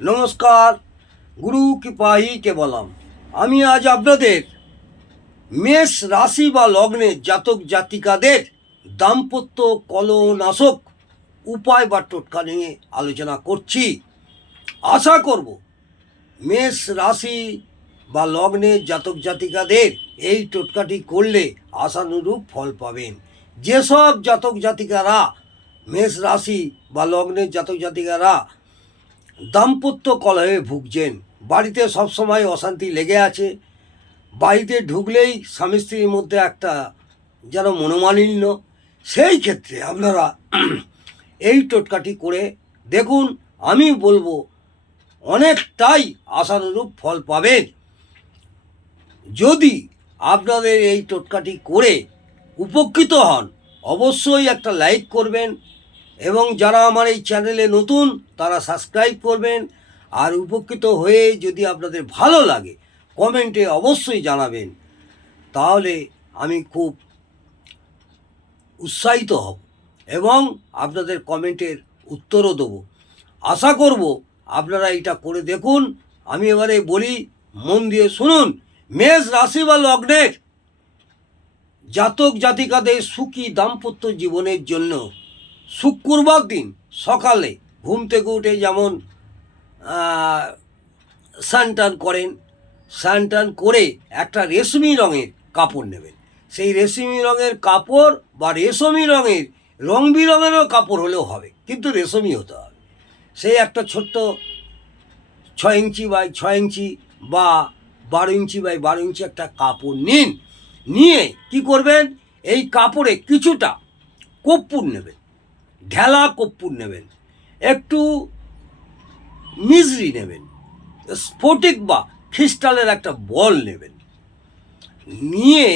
নমস্কার, গুরু কৃপাহি কে বলাম আমি আজ আপনাদের মেষ রাশি বা লগ্নে জাতক জাতিকাদের দাম্পত্য কলনাশক উপায় বা টোটকা নিয়ে আলোচনা করছি। আশা করব মেষ রাশি বা লগ্নে জাতক জাতিকাদের এই টোটকাটি করলে আশানুরূপ ফল পাবেন। যেসব জাতক জাতিকারা মেষ রাশি বা লগ্নের জাতক জাতিকারা দাম্পত্য কলহে ভুগছেন। বাড়িতে সবসময় অশান্তি লেগে আছে। বাড়িতে ঢুকলেই স্বামী স্ত্রীর মধ্যে একটা যেন মনোমালিন্য। সেই ক্ষেত্রে আপনারা এই টোটকাটি করে দেখুন, আমি বলব অনেকটাই আশানুরূপ ফল পাবেন। যদি আপনাদের এই টোটকাটি করে উপকৃত হন, অবশ্যই একটা লাইক করবেন এবং যারা আমার এই চ্যানেলে নতুন, তারা সাবস্ক্রাইব করবেন। আর উপকৃত হয়ে যদি আপনাদের ভালো লাগে, কমেন্টে অবশ্যই জানাবেন। তাহলে আমি খুব উৎসাহিত হব এবং আপনাদের কমেন্টের উত্তরও দেবো। আশা করব আপনারা এটা করে দেখুন। আমি এবারে বলি, মন দিয়ে শুনুন। মেষ রাশি বা লগ্নের জাতক জাতিকাদের সুখী দাম্পত্য জীবনের জন্য শুক্রবার দিন সকালে ঘুম থেকে উঠে যেমন স্নান করেন, স্নান করে একটা রেশমি রঙের কাপড় নেবেন। সেই রেশমি রঙের কাপড় বা রেশমি রঙের রং বিরঙেরও কাপড় হলেও হবে, কিন্তু রেশমি হতে হবে। সেই একটা ছোট্ট ছয় ইঞ্চি বাই ছয় ইঞ্চি বা বারো ইঞ্চি বাই বারো ইঞ্চি একটা কাপড় নিন, নিয়ে কি করবেন? এই কাপড়ে কিছুটা কর্পূর নেবেন। ঢেলা কর্পূর নেবেন, একটু মিজরি নেবেন, স্ফটিক বা খ্রিস্টালের একটা বল নেবেন। নিয়ে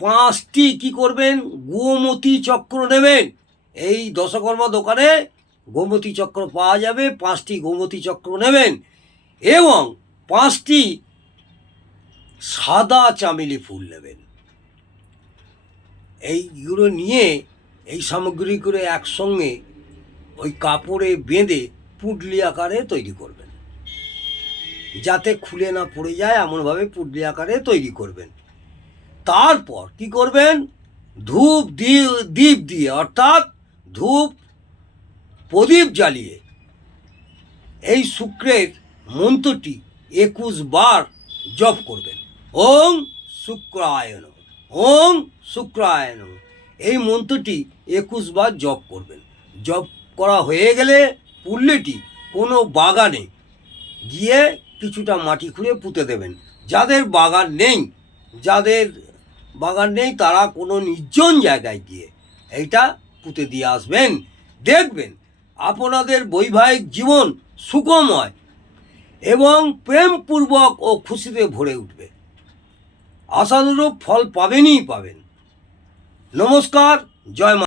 পাঁচটি কি করবেন? গোমতী চক্র নেবেন। এই দশকর্মা দোকানে গোমতী চক্র পাওয়া যাবে, পাঁচটি গোমতী চক্র নেবেন এবং পাঁচটি সাদা চামেলি ফুল নেবেন। এইগুলো নিয়ে এই সামগ্রীগুলো একসঙ্গে ওই কাপড়ে বেঁধে পুডলি আকারে তৈরি করবেন। যাতে খুলে না পড়ে যায়, এমনভাবে পুডলি আকারে তৈরি করবেন। তারপর কি করবেন? ধূপ দ্বীপ দিয়ে, অর্থাৎ ধূপ, প্রদীপ জ্বালিয়ে এই শুক্রের মন্ত্রটি একুশ বার জপ করবেন। ওম শুক্রায় নমঃ ওম শুক্রায় নমঃ এই মন্ত্রটি একুশ বার জপ করবেন। জপ করা হয়ে গেলে পুল্লিটি কোনো বাগানে গিয়ে কিছুটা মাটি খুঁড়ে পুঁতে দেবেন। যাদের বাগান নেই, যাদের বাগান নেই তারা কোনো নির্জন জায়গায় গিয়ে এইটা পুঁতে দিয়ে আসবেন। দেখবেন আপনাদের বৈবাহিক জীবন সুখময় এবং প্রেমপূর্বক ও খুশিতে ভরে উঠবে। আশানুরূপ ফল পাবেনই পাবেন। নমস্কার জয় মা